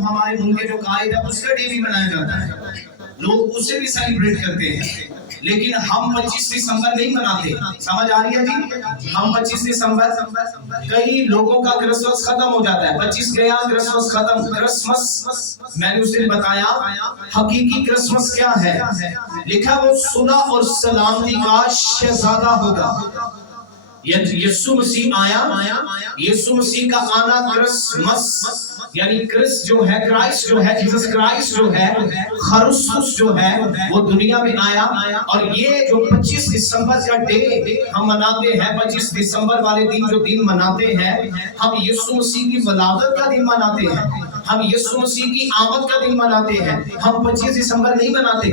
ہمارے ملک کے جو قائد ہے اس کا ڈے بھی منایا جاتا ہے، لوگ اسے بھی سیلیبریٹ کرتے ہیں، لیکن ہم 25 دسمبر نہیں مناتے. سمجھ آ رہی ہے جی؟ ہم 25 دسمبر، کئی لوگوں کا کرسمس ختم ہو جاتا ہے، 25 گیا کرسمس ختم. کرسمس میں نے اس دن بتایا حقیقی کرسمس کیا ہے. لکھا وہ صلح اور سلامتی کا شہزادہ ہوگا. یسوع مسیح آیا، یسوع مسیح کا آنا کرسمس یعنی کرس جو ہے، کرائسٹ جو ہے، جیسس کرائسٹ جو ہے، خرسوس جو ہے وہ دنیا میں آیا. اور یہ جو 25 دسمبر کا ڈے ہم مناتے ہیں، 25 دسمبر والے دن جو دن مناتے ہیں، ہم یسوع مسیح کی ولادت کا دن مناتے ہیں، ہم یسوع مسیح کی آمد کا دن مناتے ہیں. ہم 25 دسمبر نہیں مناتے.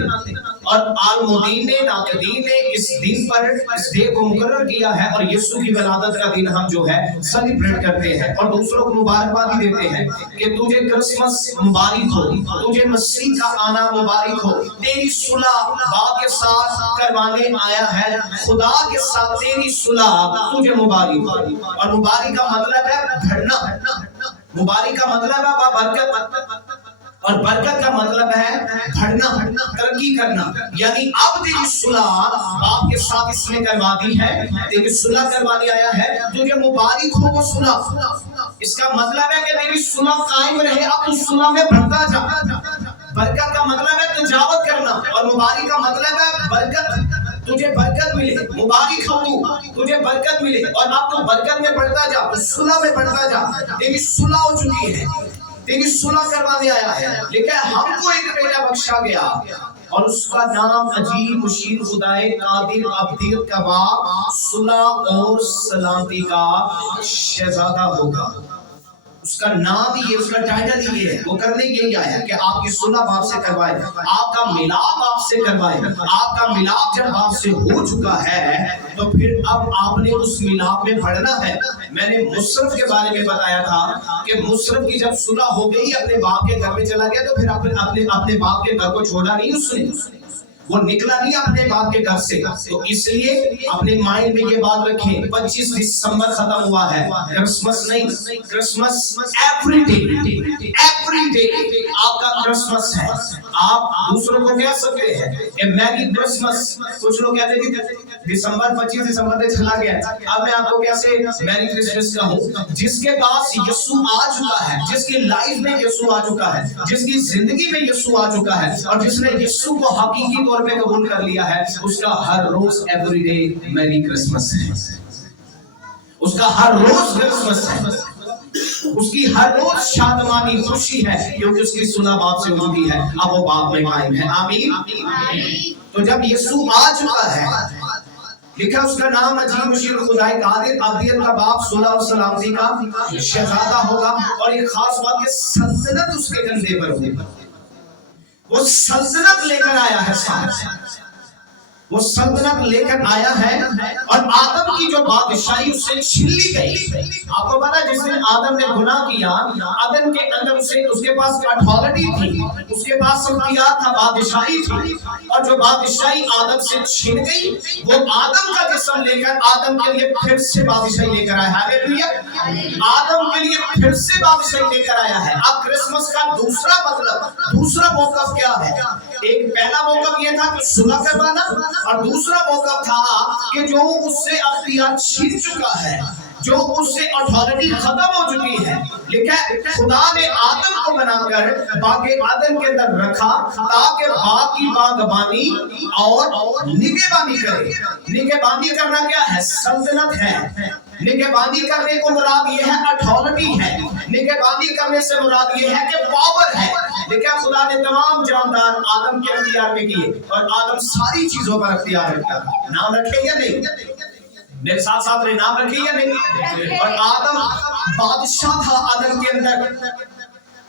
اور عالمدین نے، ناقدین نے اس دن پر اس ڈے کو مقرر کیا ہے اور یسوع کی ولادت کا دن ہم جو ہے سیلیبریٹ کرتے ہیں اور دوسروں کو مبارکباد دیتے ہیں کہ تجھے کرسمس مبارک ہو، تجھے مسیح کا آنا مبارک ہو. تیری صلح باپ کے ساتھ کروانے آیا ہے، خدا کے ساتھ تیری صلح تجھے مبارک ہو. اور مبارک کا مطلب ہے بڑھنا، مبارک کا مطلب ہے برکت، اور برکت کا مطلب ہے بڑھنا، ترقی کرنا. یعنی اب تیری صلح باپ کے ساتھ اس نے کروا دی ہے، تیری صلح کروانے آیا ہے، تجھے مبارک ہو وہ صلح. اس کا مطلب ہے کہ تیری صلح قائم رہے، اب تو صلح میں بڑھتا جا. برکت کا مطلب ہے تجاوت کرنا، اور مبارک کا مطلب ہے برکت، تجھے برکت ملے. مبارک ہو تو، تجھے برکت ملے، اور اب تو برکت میں بڑھتا جا، صلح میں بڑھتا جا. تیری صلح ہو چکی ہے، تیری صلح کروانے آیا ہے. لیکن ہم کو ایک بیٹا بخشا گیا اور اس کا نام عجیب، مشیر، خدائے قادر، ابدیت کا باپ، صلح اور سلامتی کا شہزادہ ہوگا. اس کا نام ہی، اس کا ٹائٹل ہی ہے. وہ کرنے کے لیے آیا کہ آپ کی صلح باپ سے کروائے، آپ کا ملاپ آپ سے کروائے. آپ کا ملاپ جب آپ سے ہو چکا ہے تو پھر اب آپ نے اس ملاپ میں بڑھنا ہے. میں نے مصرف کے بارے میں بتایا تھا کہ مصرف کی جب صلح ہو گئی، اپنے باپ کے گھر میں چلا گیا، تو پھر اپنے باپ کے گھر کو چھوڑا نہیں اس نے، وہ نکلا نہیں اپنے باپ کے گھر سے. تو اس لیے اپنے مائنڈ میں یہ بات رکھیں، 25 دسمبر ختم ہوا ہے، کرسمس نہیں. کرسمس ایوری ڈے آپ کا کرسمس ہے. آپ دوسروں کو کہہ سکتے ہیں کہ میری کرسمس. کچھ لوگ کہتے ہیں دسمبر 25 دسمبر سے چلا گیا، اب میں آپ کو کیسے میری کرسمس کہوں. جس کے پاس یسوع آ چکا ہے، جس کی لائف میں یسوع آ چکا ہے، جس کی زندگی میں یسوع آ چکا ہے، اور جس نے یسوع کو حقیقی طور پہ قبول کر لیا ہے، اس کا ہر روز ایوری ڈے میری کرسمس ہے. اس کا ہر روز کرسمس ہے، اس کی ہر روز شادمانی خوشی ہے، کیونکہ اس کی صلح باپ سے ہو چکی ہے، اب وہ باپ میں قائم ہے. آمین. تو جب یسوع آ چکا ہے، لکھا اس کا نام عجیب، مشیر، خدائے قادر، ابدیت کا باپ، صلح اور سلامتی کا شہزادہ ہوگا. اور ایک خاص بات کہ سلطنت اس کے کندھے پر ہوگی. وہ سلطنت لے کر آیا ہے ساتھ، وہ سلطنت لے کر آیا ہے. اور آدم کی جو بادشاہی اس سے چھین لی گئی. آپ کو پتا ہے جس دن آدم نے گناہ کیا، آدم کے اندر اس کے پاس اتھارٹی تھی، اس کے پاس اختیار تھا، بادشاہی تھی. اور جو بادشاہی آدم سے چھین گئی، وہ آدم کا جسم لے کر آدم کے لیے پھر سے بادشاہی لے کر آیا. ہاللیلویا. آدم کے لیے پھر سے بادشاہی لے کر آیا ہے. اب کرسمس کا دوسرا مطلب، دوسرا موقف کیا ہے؟ ایک پہلا موقف یہ تھا کہ صلح کروانا، اور دوسرا موقف تھا کہ جو اس سے اختیار چھین چکا ہے، جو اس سے اتھارٹی ختم ہو چکی ہے. لیکن خدا نے آدم کو بنا کر باغ عدن کے اندر رکھا تاکہ باغ کی باغبانی اور نگہبانی کرے. نگہبانی کرنا کیا ہے؟ سلطنت ہے. نگہبانی کرنے کو مراد یہ ہے اتھارٹی ہے. نگہبانی کرنے سے مراد یہ ہے کہ پاور ہے. لیکن خدا نے تمام جاندار آدم کے اختیار میں کیے، اور آدم ساری چیزوں پر اختیار رکھتا. نام رکھے یا نہیں؟ میرے ساتھ ساتھ نے نام رکھے یا نہیں؟ اور آدم بادشاہ تھا آدم کے اندر.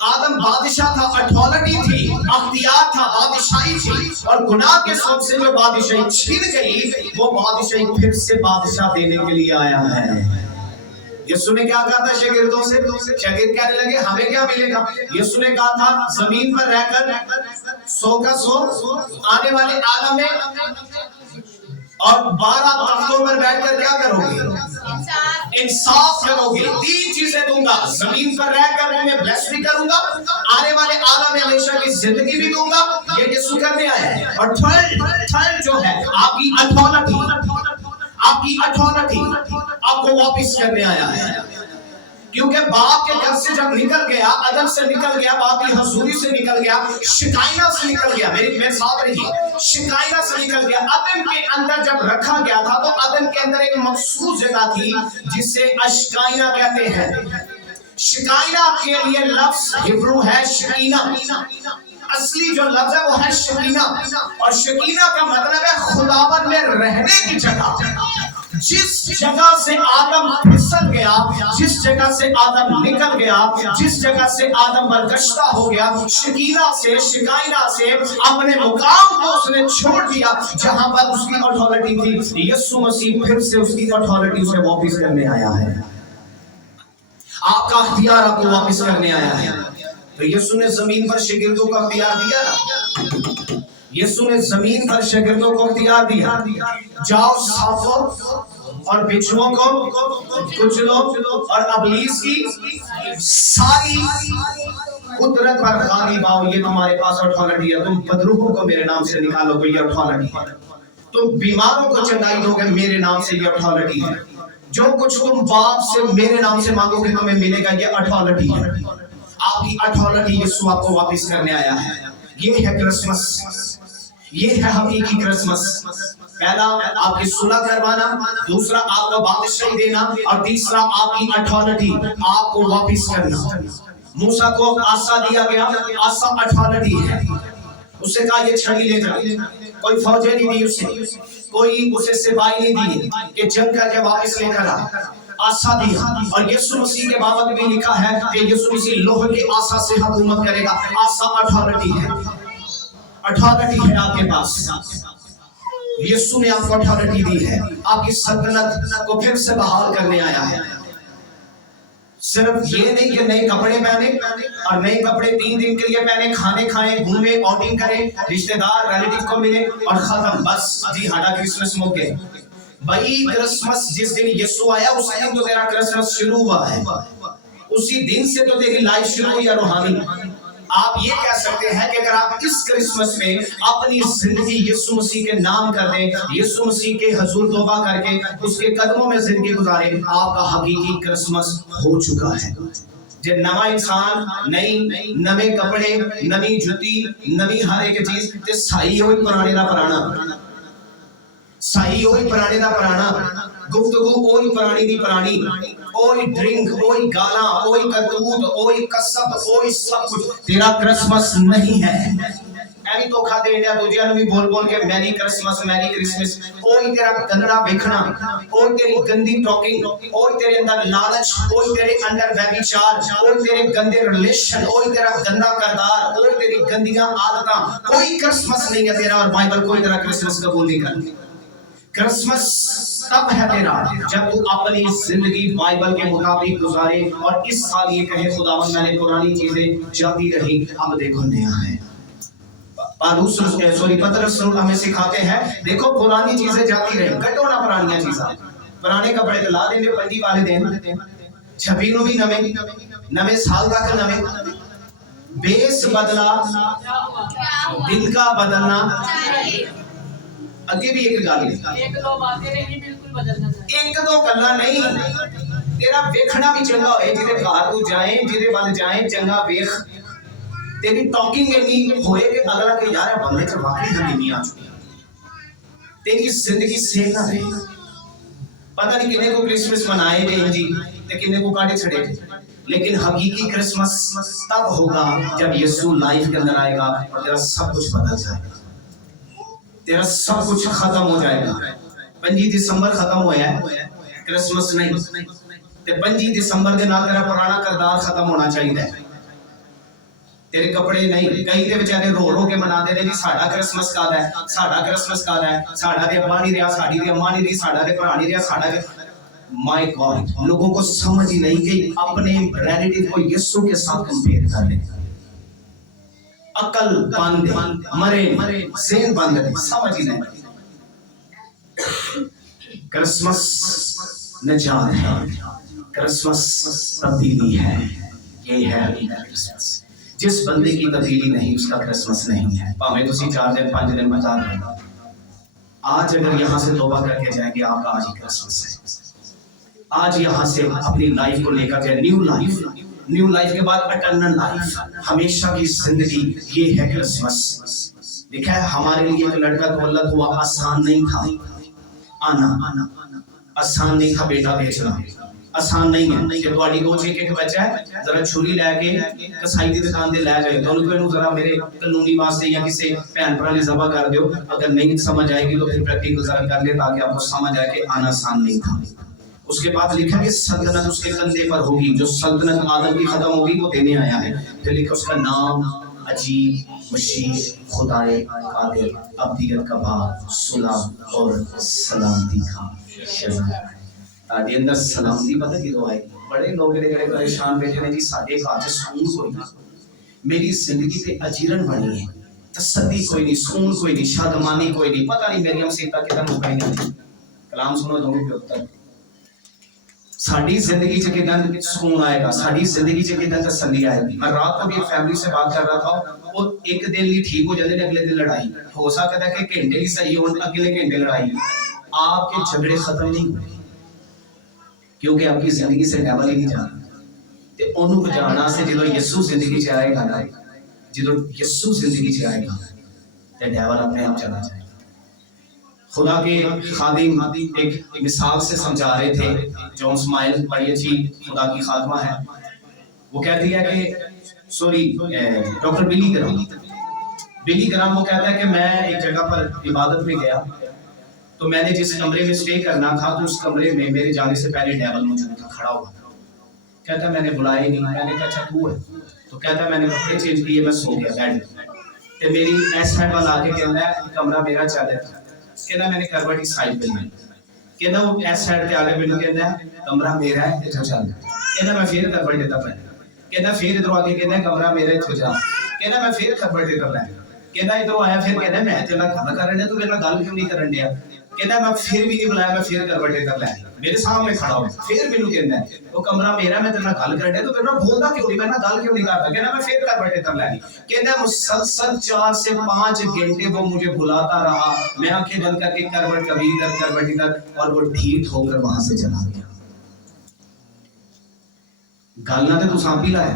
آدم بادشاہ تھا، اتھارٹی تھی، اختیار تھا، بادشاہی تھی. اور گناہ کے سبب سے جو بادشاہی چھین گئی، وہ بادشاہی پھر سے بادشاہ دینے کے لیے آیا ہے. یسوع نے کیا کہا تھا شاگردوں سے؟ شاگرد کہنے لگے ہمیں کیا ملے گا؟ یسوع نے کہا تھا زمین پر رہ کر 100 کا 100 آنے والے عالم میں، اور 12 تختوں پر بیٹھ کر کیا کرو گے؟ انصاف کرو گے. 3 چیزیں دوں گا، زمین پر رہ کر میں بلیس بھی کروں گا، آنے आलम हमेशा की जिंदगी भी दूंगा, ये यीशु करने आया है। और थर्ड जो है आपकी अथॉरिटी, आपकी अथॉरिटी आपको वापस करने आया है। क्योंकि बाप के घर से जब निकल गया, अदन से निकल गया, बाप की हजूरी से निकल गया, शिकायना से निकल गया, मेरे साथ रहिए, शिकायना से निकल गया, अदन के अंदर जब रखा गया था तो अदन के अंदर एक मखसूस जगह थी जिसे अशकाइना कहते हैं। शिकायना के लिए लफ्ज हिब्रू है शकीना, असली जो लफ्ज है वो है शकीना, और शकीना का मतलब है खुदावन में रहने की जगह। जिस जगह से आदम फिसल गया, जिस जगह से आदम निकल गया, जिस जगह से आदम बरगश्ता हो गया, शकीना से, शिकायना से अपने मुकाम को उसने छोड़ दिया जहां पर उसकी अथॉरिटी थी। यीशु मसीह फिर से उसकी अथॉरिटी उसे वापस करने आया है, आपका अख्तियार आपको वापस करने आया है। तो यीशु ने जमीन पर शागिर्दों को अख्तियार दिया ना, यीशु ने जमीन पर शागिर्दों को अख्तियार दिया, जाओ सांपों और बिच्छुओं को कुचलो और इब्लीस की सारी कुदरत पर गालिब आओ, ये तुम्हारे पास अथॉरिटी है। तुम बदरूहों को मेरे नाम से निकालोगे, ये अथॉरिटी है। तुम बीमारों को चंगाई दोगे, मेरे नाम से, ये अथॉरिटी है। जो कुछ तुम बाप से मेरे नाम से मांगोगे तुम्हें मिलेगा, ये अथॉरिटी है। आपकी अथॉरिटी यीशु आपको वापस करने आया है। ये है क्रिसमस, ये है हकीकी क्रिसमस। पहला आपकी सुलह करवाना, दूसरा आपको बादशाही देना, और तीसरा आपकी अथॉरिटी आपको वापस करना। मूसा को आसा दिया गया, आसा अथॉरिटी है। उसे कहा ये छड़ी ले जा, कोई फौजी नहीं दी उसे, कोई उसे सिपाही नहीं दी कि जंग करके वापस लेकर आ, आशा दिया। और यीशु मसीह के बाबत भी लिखा है कि यीशु मसीह लोहे की आशा से हुकूमत करेगा। आशा अथॉरिटी है, अथॉरिटी है आपके पास। यीशु ने आपको अथॉरिटी दी है, आपकी सल्तनत को फिर से बहाल करने आया है। सिर्फ ये नहीं कि नए कपड़े पहने और नए कपड़े 3 दिन के लिए पहने, खाने खाएं, घूमे, आउटिंग करें, रिश्तेदार रिलेटिव को मिले और खत्म, बस जी हटा क्रिसमस मौके। भाई क्रिसमस जिस दिन यीशु आया उस दिन तो तेरा क्रिसमस शुरू हुआ है, उसी दिन से तो तेरी लाइफ शुरू हुई है रूहानी। आप ये कह सकते हैं कि अगर आप इस क्रिसमस में अपनी जिंदगी यीशु मसीह के नाम कर दें, यीशु मसीह के हुजूर तौबा करके उसके कदमों में जिंदगी गुजारें, आपका हकीकी क्रिसमस हो चुका है। जो नवा इंसान, नई नवे कपड़े, नवी जुती, नवी हर एक चीज ते साई होई पुराने दा पुराना, साई होई पुराने दा पुराना, गुफ्तगू ओही पुरानी दी पुरानी, ओही ड्रिंक, ओही गाना, ओही करतूत, ओही कसब, ओही सब कुछ। तेरा क्रिसमस नहीं है। ਐਵੇਂ ਧੋਖਾ ਦੇ ਦਿਆ ਦੂਜਿਆਂ ਨੂੰ ਵੀ ਬੋਲ ਬੋਲ ਕੇ ਮੈਰੀ ਕ੍ਰਿਸਮਸ, ਮੈਰੀ ਕ੍ਰਿਸਮਸ। ਉਹੀ ਤੇਰਾ ਗੰਦਾ ਵੇਖਣਾ, ਉਹੀ ਤੇਰੀ ਗੰਦੀ ਟਾਕਿੰਗ, ਉਹੀ ਤੇਰੇ ਅੰਦਰ ਲਾਲਚ, ਉਹੀ ਤੇਰੇ ਅੰਦਰ व्यभिचार, ਉਹੀ ਤੇਰੇ ਗੰਦੇ ਰਿਲੇਸ਼ਨ, ਉਹੀ ਤੇਰਾ गंदा किरदार, ਉਹੀ ਤੇਰੀ गंदियां आदतां। कोई क्रिसमस नहीं है तेरा, और बाइबल कोई तेरा क्रिसमस कबूल नहीं करती। क्रिसमस तब है तेरा जब तू अपनी जिंदगी बाइबल के मुताबिक गुजारे और इस साल ये कहे खुदावन मैंने पुरानी चीजें जाती रही, अब देखो नया है। पतरस हमें सिखाते हैं, देखो पुरानी चीजें जाती रही, कटो ना पुरानी चीजें। पुराने कपड़े तो ला देंगे पंजी वाले दिन, छब्बी नु भी नवे, नवे साल तक नवे। बेस बदला, दिल का बदलना। अगे भी एक गल, एक दो बातें नहीं, बिल्कुल बदलना चाहिए। एक दो गल्लां नहीं, तेरा वेखना भी चंगा होए, जिदे घर तू जाए, जिदे वल जाए, चंगा वेख। तेरी टॉकिंग इन्नी होए कि अगला के यार बंदे च वाकई हमीमी आ चुकी है। तेरी जिंदगी सेफ ना रहे। पता नहीं किन्ने को क्रिसमस मनाए गए जी ते किन्ने को काटे छड़े, लेकिन हकीकी क्रिसमस तब होगा जब यीशु लाइफ के अंदर आएगा और तेरा सब कुछ बदल जाएगा, तेरा सब कुछ खत्म हो जाएगा। 25 दिसंबर खत्म होया है, क्रिसमस नहीं। ते 25 दिसंबर के नाल तेरा पुराना किरदार खत्म होना चाहिए। तेरे कपड़े नहीं, कई ते बेचारे रो रो के मनाते ने जी साडा क्रिसमस कद है, साडा क्रिसमस कद है, साडा ते अब्बा नहीं रहा, साडी ते अम्मा नहीं रही, साडा ते भरा नहीं रहा, साडा। माय गॉड, लोगों को समझ ही नहीं कि अपने रिलेटिव को यीशु के साथ कंपेयर कर रहे हैं। अकल बंद, मरे सेन बंद, समझ ही नहीं। क्रिसमस निजात है, क्रिसमस तब्दीली है, ये है क्रिसमस। जिस बंदे की तब्दीली नहीं उसका क्रिसमस नहीं है। भावें तुसी 4 दिन 5 दिन बता रहे, आज अगर यहाँ से तौबा करके जाएंगे आपका आज ही क्रिसमस है। आज यहाँ से अपनी लाइफ को लेकर जाए, न्यू लाइफ के बाद एटर्नल लाइफ, हमेशा की जिंदगी, ये है क्रिसमस। देखा है हमारे लिए एक लड़का तो अल्लाह हुआ आसान नहीं था, आना आसान नहीं था, बेटा बेचना आसान नहीं है। कि ਤੁਹਾਡੀ ਕੋਲ ਇੱਕ ਬੱਚਾ ਹੈ ਜ਼ਰਾ ਛੁਰੀ ਲੈ ਕੇ ਕਸਾਈ ਦੀ ਦੁਕਾਨ ਤੇ ਲੈ ਜਾਏ तो उनको जरा मेरे कानूनी वास्ते या किसी भैन भरा ने ज़बह कर दो, अगर नहीं समझ आएगी तो फिर प्रैक्टिकल जरा कर ले ताकि आपको समझ आए कि आना आसान नहीं था। उसके बाद लिखा कि सल्तनत उसके कंधे पर होगी, जो सल्तनत आदम की खत्म होगी वो देने आया है। फिर लिखा उसका नाम अजीब, मशीह, खुदाए कादिर, अब्दियत का बाप, सुलह और सलामती का शहर। ताकि अंदर सलामती पता की तो आएगी। बड़े लोग बड़े परेशान बैठे ने जी साडे घर च सुकून कोई नहीं, मेरी जिंदगी ते अजीरन बनी है, तसल्ली कोई नहीं, सुकून कोई नहीं, शादमानी कोई नहीं, पता नहीं मेरी मुसीबत किधर हो गई। कलाम सुनो दोगे पे उत्तर साड़ी जिंदगी च किधर सुकून आएगा, साड़ी जिंदगी च किधर तसल्ली आएगी। मैं रात को भी एक फैमिली से बात कर रहा था, वो एक दिन ही ठीक हो जाते, अगले दिन लड़ाई हो सकता है कि घंटे ही सही हो, अगले घंटे लड़ाई। आपके झगड़े खत्म नहीं हुए क्योंकि आपकी जिंदगी से डैवल ही नहीं जाना। ते ओनू बचाना से जो यीशु जिंदगी च आएगा ना, जो यीशु जिंदगी च आएगा ते डैवल अपने आप चला जाएगा। खुदा के खादिम एक मिसाल से समझा रहे थे, जॉन स्माइल बड़ी अच्छी खुदा की खादमा है। वो कहती है कि सॉरी डॉक्टर बिली ग्राम वो कहता है कि मैं एक जगह पर इबादत में गया, तो मैंने जिस कमरे में स्टे करना था तो उस कमरे में मेरे जाने से पहले डेविल मौजूद था, खड़ा हुआ। कहता मैंने बुलाया नहीं, मैंने कहा अच्छा तू है, तो कहता मैंने कपड़े चेंज किए, मैं सो गया बेड ते मेरी एस साइड वाला आके कहता है कमरा मेरा चल है, कहता मैंने करवट इस साइड पे ली, कहता वो एस साइड पे आके मैंने कहता है कमरा मेरा है इधर चल, कहता मैं फिर करवट देता पे, कहता फिर इधर आके कहता है कमरा मेरा इधर जा, कहता मैं फिर करवट देता पे, कहता इधर आया, फिर कहता मैं तेरा खाना कर रहा, तू मेरे नाल गल क्यों नहीं करन दिया, कहता मैं फिर भी नहीं बुलाया, मैं फिर करवट देकर लाया, मेरे सामने खड़ा हो, फिर मैनू कहता है वो कमरा मेरा, मैं तेरे नाल गल कर रहा, तो मेरे नाल बोलदा क्यों नहीं, मेरे नाल गल क्यों नहीं करता, कहता मैं फिर करवट देकर लाया, कहता मुसलसल 4 से 5 घंटे वो मुझे बुलाता रहा, मैं आंखें बंद करके करवट कभी इधर करवट इधर, और वो ढीठ होकर वहां से चला गया। गल ना तो तुम आप ही लाया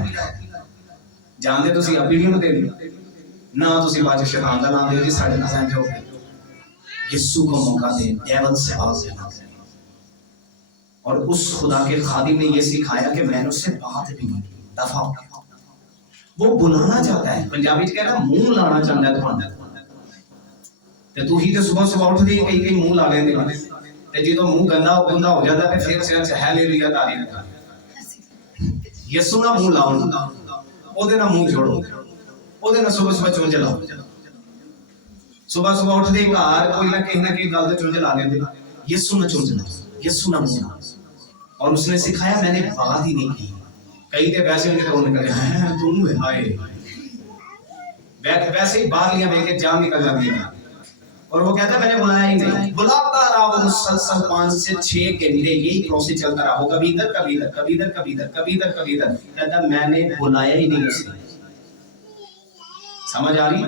जानते, तुम अब वीडियो में देते ना, तुम बाद शैतान का नाम दे जी साढ़े नाल इंज हो गए। यीशु को मौका दे, डेविल से बात, और उस खुदा के खादिम ने ये सिखाया कि मैंने उससे बात भी नहीं की, दफा वो बुलाना चाहता है, पंजाबी च कहना मुंह लाना चाहता है तुहाडा, ते तू ही ते सुबह सुबह उठदे कई मुंह ला लेंदे ने, ते जो मुंह गंदा हो जाता है फिर सिर च हालेलुया तारी लगा, यीशु ना मुंह लाओ, ओदे ना मुंह जोड़ो, ओदे ना सुबह सुबह चुंझ लाओ, सुबह सुबह उठते ही घर कोई ना कहीं गल तो चुंझ ला लेते, यीशु ना चुंझ ला, यीशु ना मुंह, और उसने सिखाया मैंने बात ही नहीं की। कई तो वैसे उनके तो निकल हैं तुम है हाय, वैसे ही बाहर लिया लेके जाम निकल जाती है, और वो कहता मैंने बुलाया ही नहीं, बुलाता रहा वो मुसलसल 5 से 6 घंटे यही प्रोसेस चलता रहा, वो कभी इधर कभी इधर कभी इधर कभी इधर कभी इधर कभी इधर, कहता मैंने बुलाया ही नहीं उसे। समझ आ रही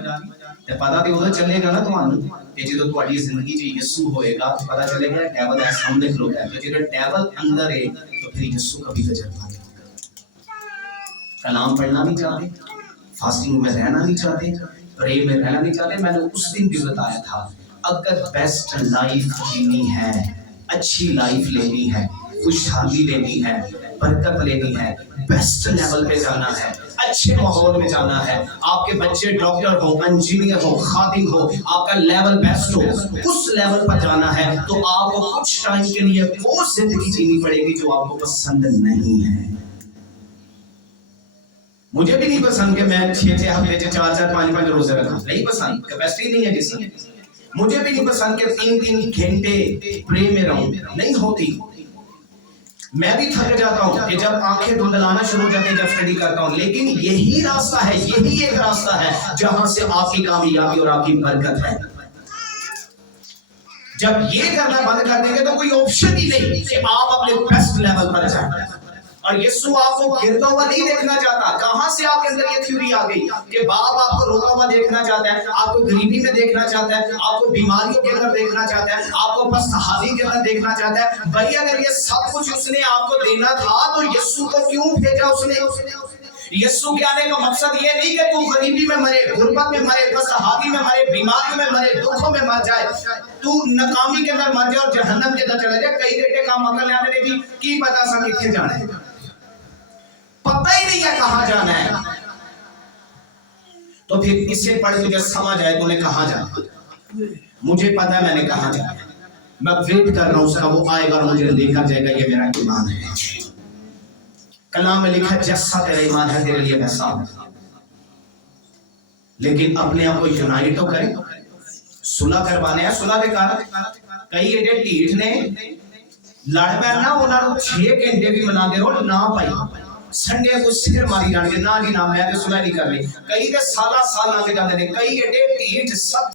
ते पता तो उधर चलेगा ना तुम्हानू कि जो तुम्हारी जिंदगी च यीशु होएगा तो पता चलेगा डेविल है सामने खलोता है, तो जो डेविल अंदर है तो फिर यीशु कभी तजर्बा नहीं। कलाम पढ़ना नहीं चाहते, फास्टिंग में रहना नहीं चाहते, प्रे में रहना नहीं चाहते। मैंने उस दिन भी बताया था अगर बेस्ट लाइफ जीनी है, अच्छी लाइफ लेनी है, खुशहाली लेनी है, बरकत लेनी है, बेस्ट लेवल पे जाना है, अच्छे माहौल में जाना है, आपके बच्चे डॉक्टर हो, इंजीनियर हो, खादिम हो, आपका लेवल बेस्ट हो, उस लेवल पर जाना है तो आपको कुछ टाइम के लिए वो जिंदगी जीनी पड़ेगी जो आपको पसंद नहीं है। मुझे भी नहीं पसंद कि मैं 6 हफ्ते 4 5 रोजे रखूं, नहीं पसंद, कैपेसिटी नहीं है जिसकी। मुझे भी नहीं पसंद कि 3 घंटे प्रे में रहूं, नहीं होती। मैं भी थक जाता हूँ कि जब आंखें धुंधलाना शुरू हो जाती है जब स्टडी करता हूँ, लेकिन यही रास्ता है, यही एक रास्ता है जहां से आपकी कामयाबी और आपकी बरकत है। जब ये करना बंद कर देंगे तो कोई ऑप्शन ही नहीं कि आप अपने बेस्ट लेवल पर जाएं। اور یسوع آپ کو گرتا ہوا نہیں دیکھنا چاہتا. کہاں سے آپ کے اندر یہ تھیوری آ گئی کہ باپ آپ کو روتا ہوا دیکھنا چاہتا ہے, آپ کو غریبی میں دیکھنا چاہتا ہے, آپ کو بیماریوں کے اندر دیکھنا چاہتا ہے, آپ کو پستحالی کے اندر دیکھنا چاہتا ہے؟ بھائی اگر یہ سب کچھ اس نے آپ کو دینا تھا تو یسوع کو کیوں بھیجا اس نے؟ یسوع کے آنے کا مقصد یہ نہیں کہ تو غریبی میں مرے, غربت میں مرے, پستحالی میں مرے, بیماریوں میں مرے, دکھوں میں مر جائے, تو ناکامی کے اندر مر جائے اور جہنم کے اندر چلا جائے. کئی بیٹے کام عقل آنے نے بھی کی پتا سا کتنے جانا ہے, پتہ ہی نہیں ہے کہاں جانا ہے. تو پھر اس سے پڑھ تجھے سمجھ آئے تو نے کہاں جانا. مجھے پتا ہے میں نے کہاں جانا, میں ویٹ کر رہا ہوں اس کا, وہ آئے گا مجھے لے کر جائے گا. یہ میرا ایمان ہے. کلام میں لکھا ہے جیسا تیرا ایمان ہے تیرے لیے ویسا. لیکن اپنے آپ کو یونائٹ تو کریں, صلح کروانے ہیں. صلح کے کارن کئی ایڈے ٹھیٹ نے لڑ پینا, انہاں نوں 6 گھنٹے بھی منا دے رہو نہ پائی سنڈے کو سر ماری جان کے نہ جی نہ میں تے صلح نہیں کرنی. کئی تے سالہ سال لگ جاندے نے, کئی ایڈے ٹھیٹ سب